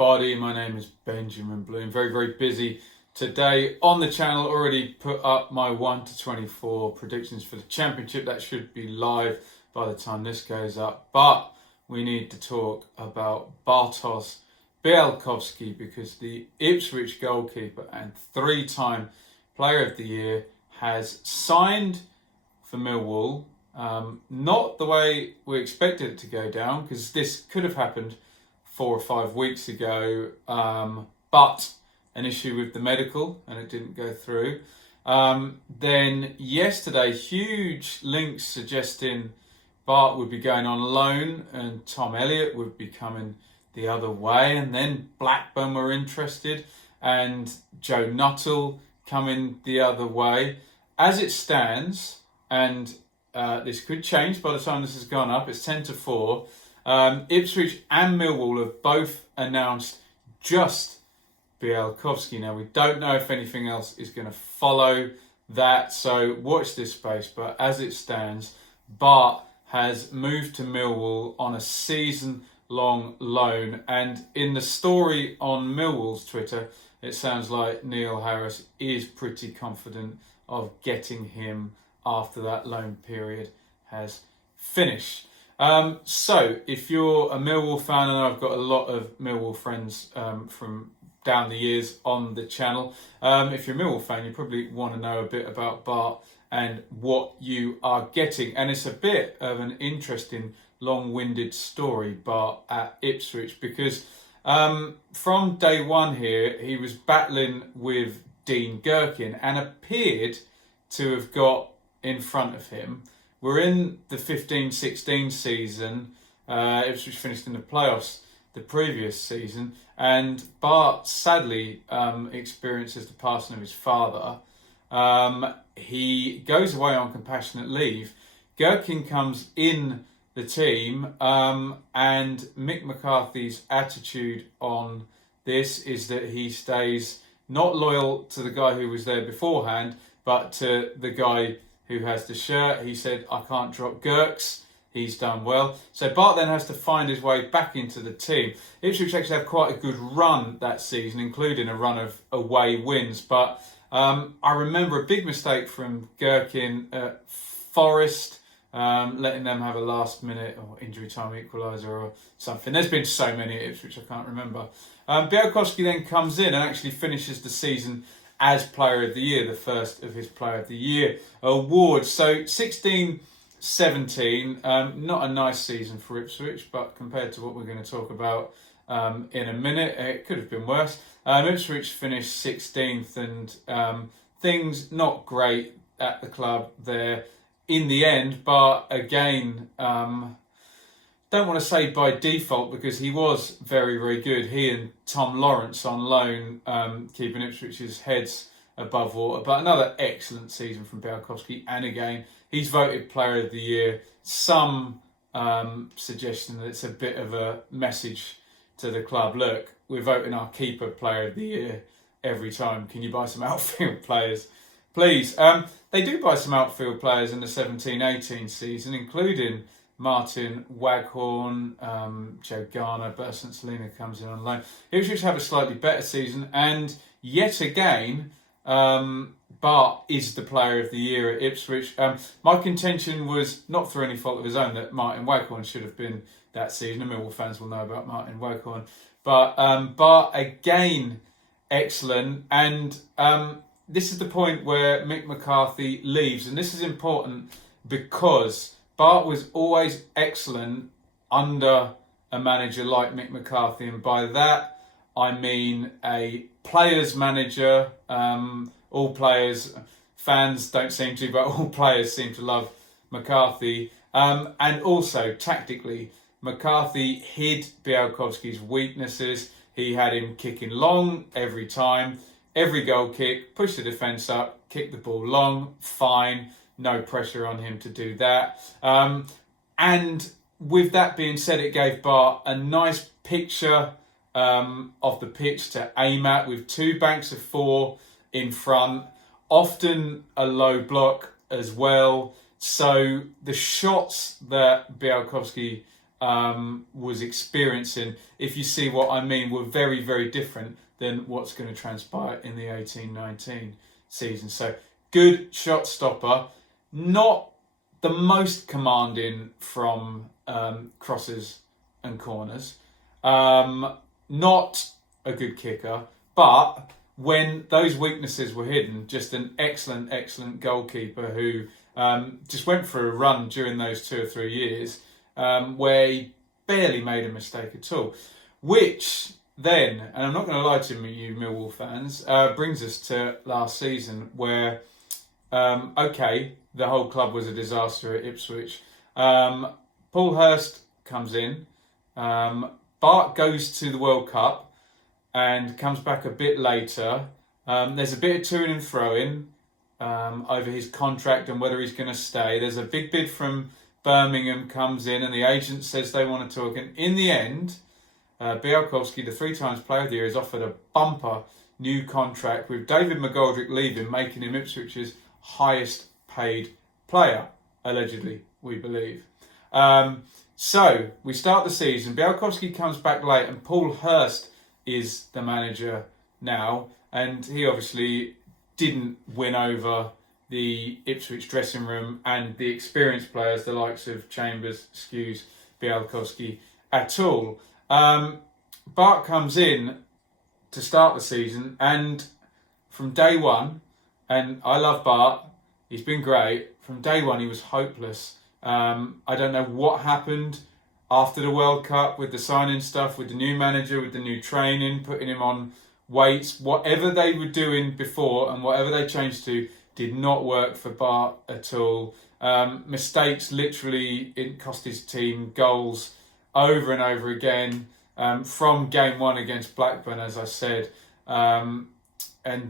everybody. My name is Benjamin Bloom. Very, very busy today on the channel. Already put up my 1 to 24 predictions for the Championship. That should be live by the time this goes up. But we need to talk about Bartosz Bialkowski because the Ipswich goalkeeper and 3-time Player of the Year has signed for Millwall. Not the way we expected it to go down, because this could have happened 4 or 5 weeks ago, but an issue with the medical and it didn't go through. Then yesterday, huge links suggesting Bart would be going on loan and Tom Elliott would be coming the other way, and then Blackburn were interested and Joe Nuttall coming the other way. As it stands, and this could change by the time this has gone up, it's 10 to 4. Ipswich and Millwall have both announced just Bialkowski. Now, we don't know if anything else is going to follow that, so watch this space. But as it stands, Bart has moved to Millwall on a season-long loan. And in the story on Millwall's Twitter, it sounds like Neil Harris is pretty confident of getting him after that loan period has finished. So if you're a Millwall fan, and I've got a lot of Millwall friends from down the years on the channel, if you're a Millwall fan, you probably want to know a bit about Bart and what you are getting. And it's a bit of an interesting, long-winded story, Bart at Ipswich, because from day one here, he was battling with Dean Gerkin and appeared to have got in front of him. We're in the 15-16 season. Ipswich finished in the playoffs the previous season, and Bart sadly experiences the passing of his father. He goes away on compassionate leave. Gerkin comes in the team, and Mick McCarthy's attitude on this is that he stays not loyal to the guy who was there beforehand, but to the guy who has the shirt. He said, I can't drop Gerks. He's done well. So Bart then has to find his way back into the team. Ipswich actually had quite a good run that season, including a run of away wins. But I remember a big mistake from Gerkin at Forest, letting them have a last minute or injury time equaliser or something. There's been so many at Ipswich, I can't remember. Bialkowski then comes in and actually finishes the season as Player of the Year, the first of his Player of the Year awards. So 16-17, not a nice season for Ipswich, but compared to what we're going to talk about in a minute, it could have been worse. Ipswich finished 16th, and things not great at the club there in the end, but again, don't want to say by default, because he was very, very good. He and Tom Lawrence on loan, keeping Ipswich's heads above water. But another excellent season from Bialkowski. And again, he's voted Player of the Year. Some suggestion that it's a bit of a message to the club. Look, we're voting our keeper Player of the Year every time. Can you buy some outfield players, please? They do buy some outfield players in the 17-18 season, including Martin Waghorn, Joe Garner, Bertrand Selina comes in on loan. Ipswich have a slightly better season, and yet again, Bart is the Player of the Year at Ipswich. My contention was, not through any fault of his own, that Martin Waghorn should have been that season. The Millwall fans will know about Martin Waghorn. But Bart, again, excellent. And this is the point where Mick McCarthy leaves. And this is important because Bart was always excellent under a manager like Mick McCarthy, and by that I mean a players manager. All players, fans don't seem to, but all players seem to love McCarthy. And also tactically, McCarthy hid Bialkowski's weaknesses. He had him kicking long every time, every goal kick, push the defence up, kick the ball long, fine. No pressure on him to do that. And with that being said, it gave Bart a nice picture of the pitch to aim at, with 2 banks of 4 in front, often a low block as well. So the shots that Bialkowski was experiencing, if you see what I mean, were very, very different than what's going to transpire in the 18-19 season. So good shot stopper, not the most commanding from crosses and corners, not a good kicker, but when those weaknesses were hidden, just an excellent goalkeeper who just went for a run during those 2 or 3 years where he barely made a mistake at all. Which then, and I'm not going to lie to you Millwall fans, brings us to last season where, the whole club was a disaster at Ipswich. Paul Hurst comes in, Bart goes to the World Cup and comes back a bit later. There's a bit of to and fro-in over his contract and whether he's going to stay. There's a big bid from Birmingham comes in and the agent says they want to talk. And in the end, Bialkowski, the 3 times player of the year, is offered a bumper new contract with David McGoldrick leaving, making him Ipswich's highest paid player, allegedly, we believe. So we start the season. Bialkowski comes back late and Paul Hurst is the manager now. And he obviously didn't win over the Ipswich dressing room and the experienced players, the likes of Chambers, Skews, Bialkowski, at all. Bart comes in to start the season, and from day one, and I love Bart, he's been great, from day one he was hopeless. I don't know what happened after the World Cup with the signing stuff, with the new manager, with the new training, putting him on weights. Whatever they were doing before and whatever they changed to did not work for Bart at all. Mistakes, literally, it cost his team goals over and over again, from game 1 against Blackburn, as I said. And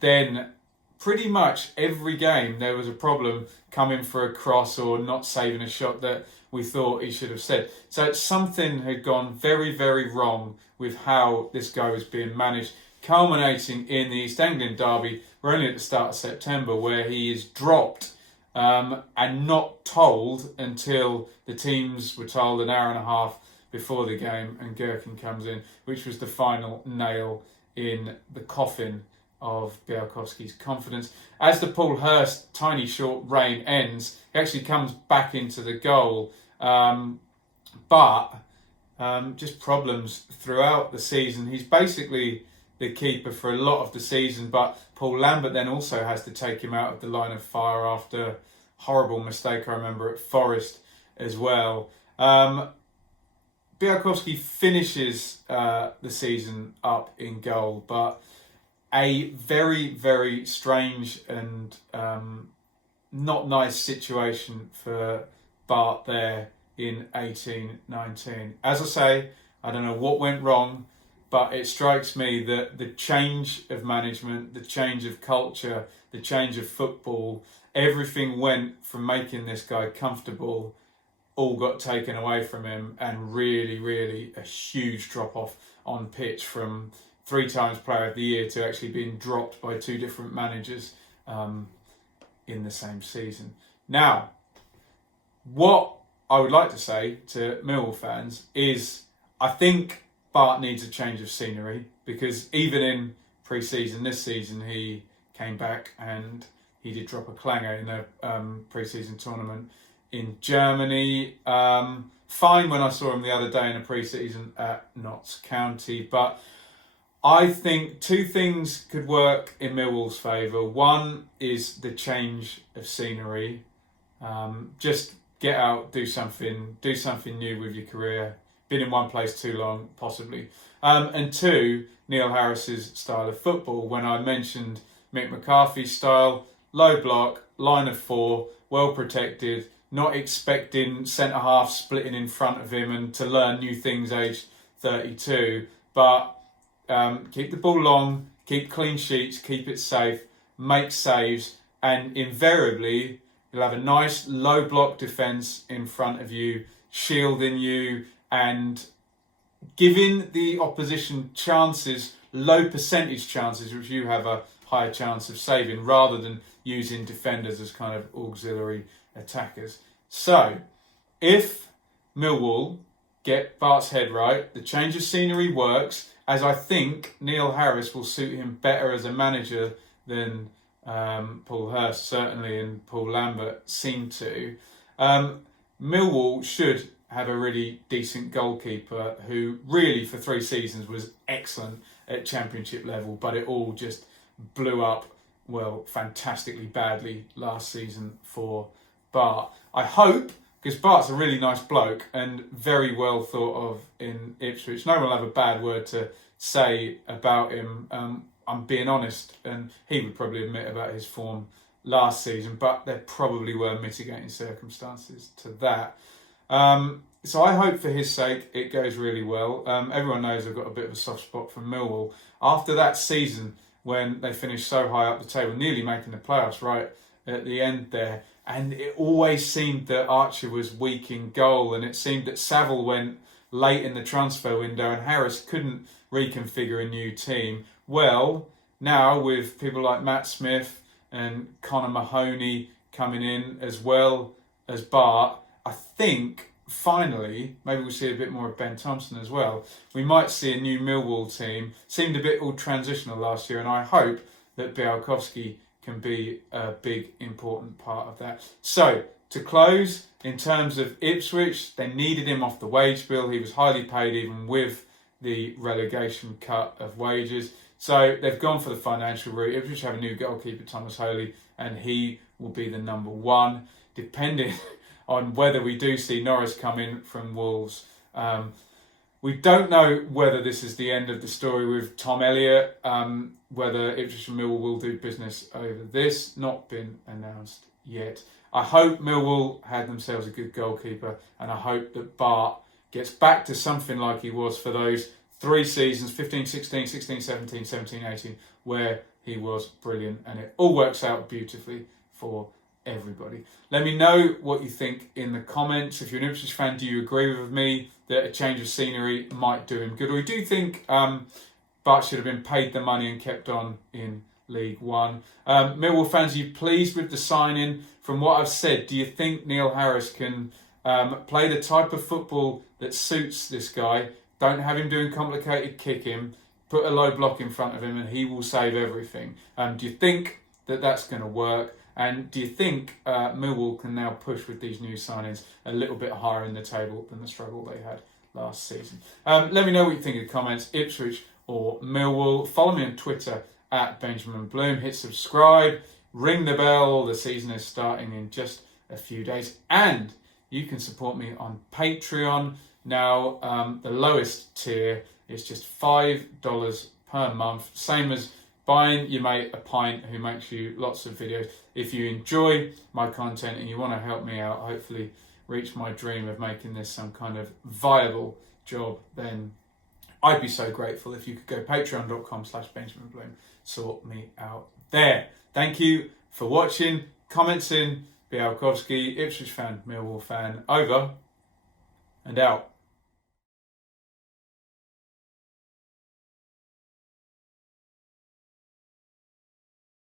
then pretty much every game there was a problem coming for a cross or not saving a shot that we thought he should have said. So something had gone very, very wrong with how this guy was being managed, culminating in the East Anglian derby. We're only at the start of September, where he is dropped and not told until the teams were told an hour and a half before the game, and Gherkin comes in, which was the final nail in the coffin of Bialkowski's confidence. As the Paul Hurst tiny short reign ends, he actually comes back into the goal, but just problems throughout the season. He's basically the keeper for a lot of the season, but Paul Lambert then also has to take him out of the line of fire after a horrible mistake, I remember, at Forest as well. Bialkowski finishes the season up in goal, but a very, very strange and not nice situation for Bart there in 18-19. As I say, I don't know what went wrong, but it strikes me that the change of management, the change of culture, the change of football, everything went from making this guy comfortable, all got taken away from him, and really, really a huge drop-off on pitch from 3 times player of the year to actually being dropped by 2 different managers in the same season. Now, what I would like to say to Millwall fans is I think Bart needs a change of scenery, because even in pre-season this season he came back and he did drop a clanger in the pre-season tournament in Germany. Fine when I saw him the other day in a pre-season at Notts County, but I think 2 things could work in Millwall's favour. One is the change of scenery. Just get out, do something new with your career. Been in one place too long, possibly. And 2, Neil Harris's style of football. When I mentioned Mick McCarthy's style, low block, line of 4, well protected, not expecting centre-half splitting in front of him and to learn new things aged 32, but keep the ball long, keep clean sheets, keep it safe, make saves, and invariably you'll have a nice low block defence in front of you, shielding you and giving the opposition chances, low percentage chances, which you have a higher chance of saving, rather than using defenders as kind of auxiliary attackers. So, if Millwall get Bart's head right. The change of scenery works, as I think Neil Harris will suit him better as a manager than Paul Hurst, certainly, and Paul Lambert seem to. Millwall should have a really decent goalkeeper who really for 3 seasons was excellent at Championship level, but it all just blew up, well, fantastically badly last season for Bart. I hope, because Bart's a really nice bloke and very well thought of in Ipswich, no one will have a bad word to say about him. I'm being honest, and he would probably admit about his form last season, but there probably were mitigating circumstances to that. So I hope for his sake it goes really well. Everyone knows I've got a bit of a soft spot for Millwall. After that season when they finished so high up the table, nearly making the playoffs right at the end there, and it always seemed that Archer was weak in goal, and it seemed that Saville went late in the transfer window and Harris couldn't reconfigure a new team. Well, now with people like Matt Smith and Connor Mahoney coming in as well as Bart, I think finally, maybe we'll see a bit more of Ben Thompson as well. We might see a new Millwall team. Seemed a bit all transitional last year, and I hope that Bialkowski can be a big, important part of that. So, to close, in terms of Ipswich, they needed him off the wage bill. He was highly paid even with the relegation cut of wages. So they've gone for the financial route. Ipswich have a new goalkeeper, Thomas Holy, and he will be the number 1, depending on whether we do see Norris come in from Wolves. We don't know whether this is the end of the story with Tom Elliott, whether Ipswich and Millwall will do business over this. Not been announced yet. I hope Millwall had themselves a good goalkeeper, and I hope that Bart gets back to something like he was for those 3 seasons, 15, 16, 16, 17, 17, 18, where he was brilliant, and it all works out beautifully for everybody. Let me know what you think in the comments. If you're an Ipswich fan, do you agree with me that a change of scenery might do him good? Or do you think Bart should have been paid the money and kept on in League One? Millwall fans, are you pleased with the signing? From what I've said, do you think Neil Harris can play the type of football that suits this guy? Don't have him doing complicated kicking. Put a low block in front of him and he will save everything. Do you think that that's going to work? And do you think Millwall can now push with these new signings a little bit higher in the table than the struggle they had last season? Let me know what you think in the comments, Ipswich or Millwall. Follow me on Twitter at Benjamin Bloom. Hit subscribe, ring the bell. The season is starting in just a few days. And you can support me on Patreon. Now, the lowest tier is just $5 per month. Same as buying your mate a pint who makes you lots of videos. If you enjoy my content and you want to help me out, hopefully reach my dream of making this some kind of viable job, then I'd be so grateful if you could go patreon.com/Benjamin Bloom. Sort me out there. Thank you for watching. Comments in, Bialkowski, Ipswich fan, Millwall fan, over and out.